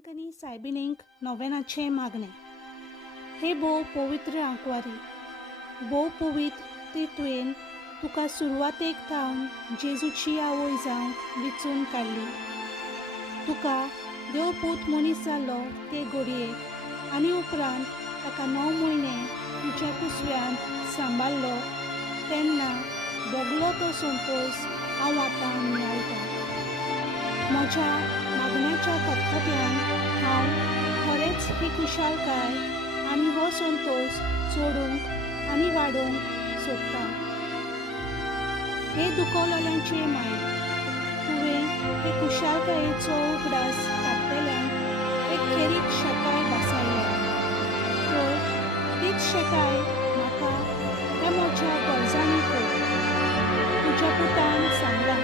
भावांक आनी सायबिणींक नोवेनाचें मागणें. हे भोव पवित्र आंकवारी, भोव पवित्र ती तुवें तुका सुरवातेक थावन जेजूची आवय जावंक विचून काडली. तुका देव पूत मनीस जालो ते घडयेक आनी उपरांत ताका 9 म्हयने तुज्या कुसव्यांत सांबाळ्ळो तेन्ना भोगलो तो संतोश हांव आतां नियाळटां. म्हज्या मागण्याच्या खतखत्यान हांव खरेंच ही खुशालकाय आनी हो संतोश सोडूंक आनी वाडोवंक सोदतां. हे दुखवलेल्यांचे माय, तुवें हे खुशालकायेचो उगडास काडटल्यान एक खेरीत शेकाय भासारल्या. तर तीच शेकाय म्हाका ह्या म्हज्या गरजांनी कर. तुज्या पुतान सांगलां,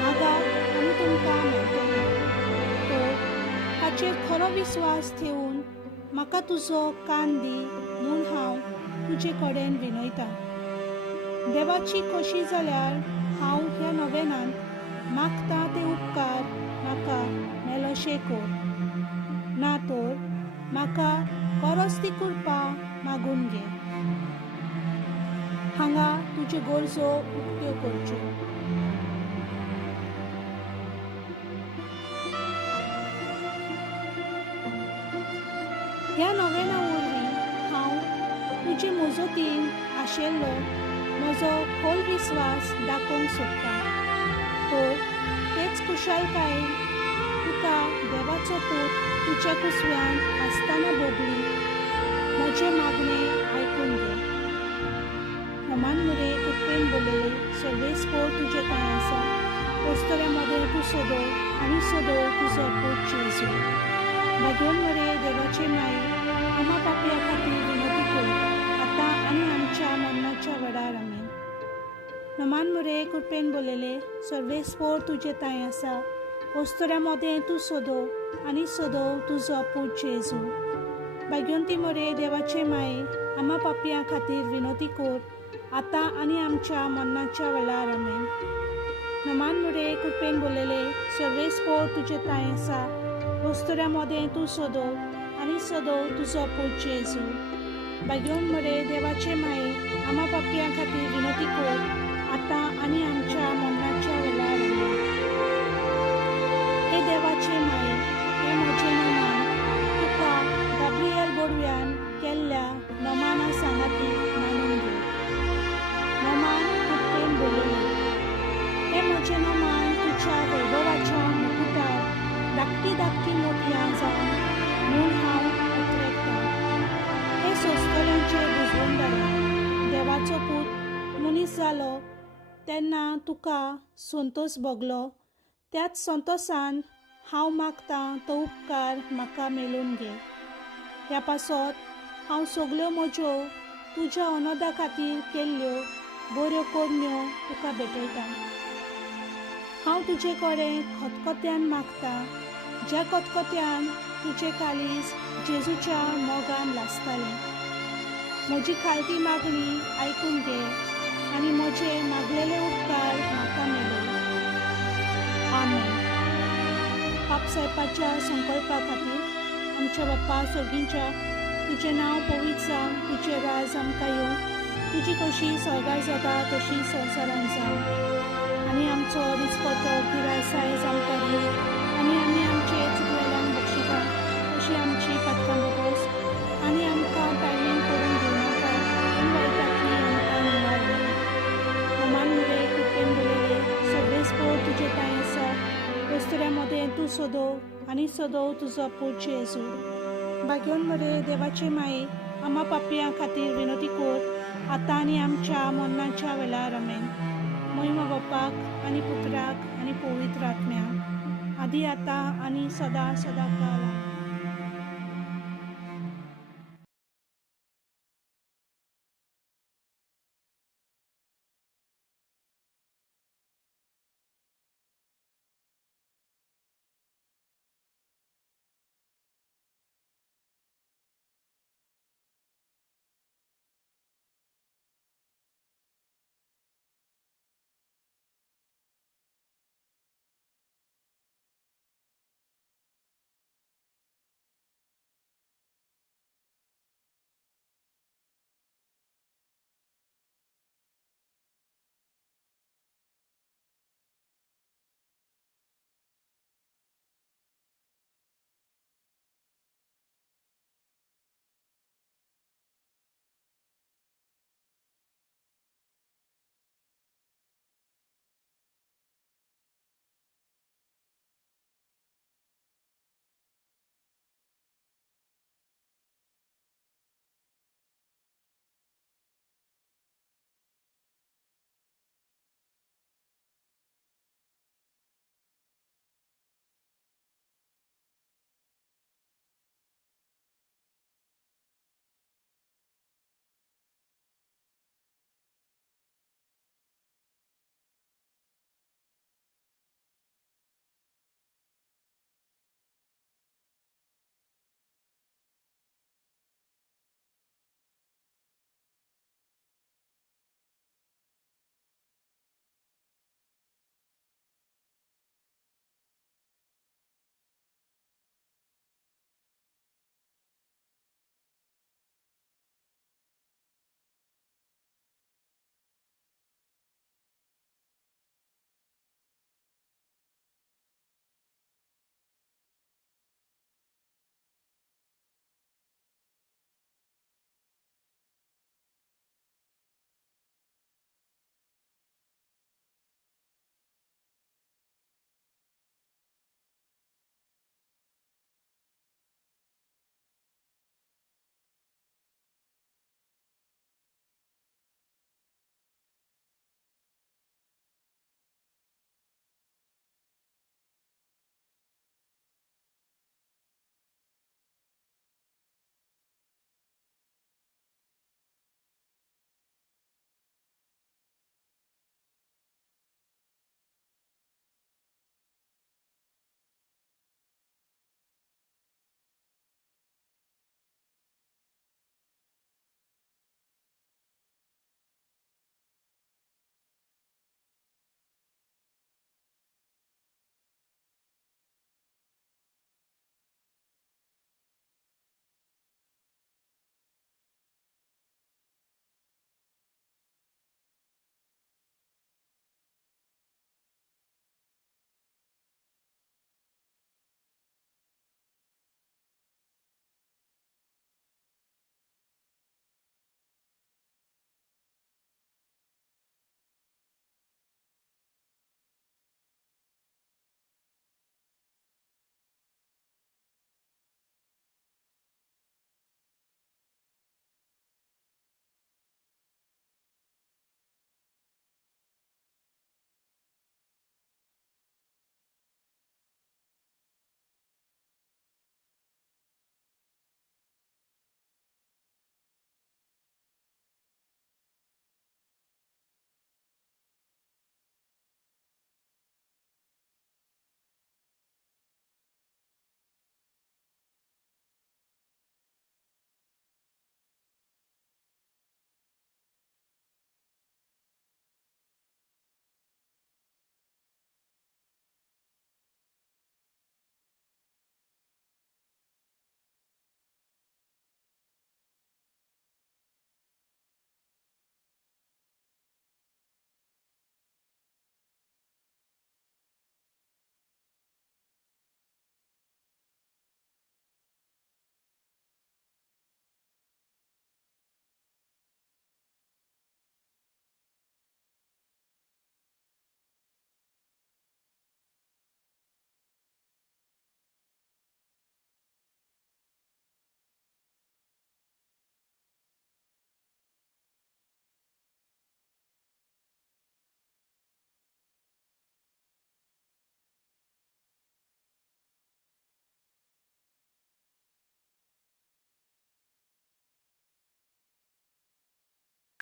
मागात आनी तुमकां मेळटलें. तर हाचेर खरो विस्वास ठेवून म्हाका तुजो कान दी म्हूण हांव तुजे कडेन विनयतां. देवाची खोशी जाल्यार हांव ह्या नोवेनांत मागतां ते उपकार म्हाका मेलोशे कर. ना तर म्हाका गरज ती कृपा मागून घे. हांगा तुज्यो गरजो उक्त्यो करच्यो. ह्या नोवेना वरवीं हांव तुजे मजतीन आशिल्लो म्हजो खोल विस्वास दाखोवंक सोदतां. तर तेच खुशालकायेन तुका देवाचो पूत तुज्या कुसव्यांत आसतना भोगली म्हजें मागणें आयकून घे. होमान मरे कृपेन बोलले सर्वेस्पर तुजे कांय आसा. वस्तुऱ्या मदें तूं सोदो आनी सोदो तुजो पूत जेजू. भाग्योन मरे देवाचे माये, आमा पापया खातीर विनंती कर आतां आनी आमच्या मरणाच्या वेळार आमेन. नमान मरे कृपेन बोलले सर्वेस्पर तुजे ताय आसा. वस्तुऱ्या मदें तूं सोदो आनी सोदो तुजो पूत जेजू. भाग्योंती मरे देवाचे माये, आमा पापया खातीर विनंती कर आतां आनी आमच्या मरणाच्या वेळार आमेन. नमान मरे कृपेन बोलले सर्वेस्पर तुजे ताय आसा. वस्तुऱ्या मदें तूं सोदो आनी सोदो तुजो पूत जेजू. भाग्योन मरे देवाचे माये, आमा पापया खातीर विनंती कर आतां आनी आमच्या मरणाच्या वेळार आमेन. हे देवाचे माये, हे म्हजें नोमान तुका गाब्रिएल बोरव्यान केल्ल्या नोमाना सांगाती मानून घे. नोमान कृपेन बोलले, हे म्हजें नोमान तुज्या वैभवाच्या मुकुटार धाकटी धाकटी मोतयां जावन म्हूण हांव उतरयतां. हे सोंसतल्यांचे बुजवणदारा, देवाचो पूत मनीस जालो तेन्ना तुका संतोश भोगलो त्याच संतोशान हांव मागतां तो उपकार म्हाका मेळून घे. ह्या पासत हांव सगल्यो म्हज्यो तुज्या अनोदा खातीर केल्ल्यो बऱ्यो करण्यो तुका भेटयतां. हांव तुजे कडेन खतखत्यान मागतां, ज्या खतखत्यान तुजें काळीज जेजूच्या मोगान लासतालें. म्हजी खालती मागणी आयकून घे आनी म्हजे मागलेले उपकार म्हाका मेळय. आमेन. पापसायपाच्या संकल्पा खातीर आमच्या बाप्पा स्वर्गींच्या, तुजें नांव पवित्र जावं, तुजें राज आमकां येवं, तुजी कशी स्वर्गार जाता तशी संवसारांत जावं. आनी आमचो दिसपतो गिरायसाय आमकां दी आनी आमी आमचे चुकलेल्यांक बक्षिता तशी आमची पातकां बगोस आनी आमकां टायमींग करून घेवनाका आनी वायटांतली आमकां निवार. होमान मरे कृपेन बोलले सर्वेस्पर तुजे ताय आसा. वस्तुऱ्या मदें तूं सोदो आनी सोदो तुजो पूत जेजू. भाग्योन मरे देवाचे माये, आमा पापया खातीर विनंती कर आतां आनी आमच्या मरणाच्या वेळार आमेन. महिमा बापाक आनी पुत्राक आनी पवित्र आत्म्याक, आदी आतां आनी सदां सदां काळ.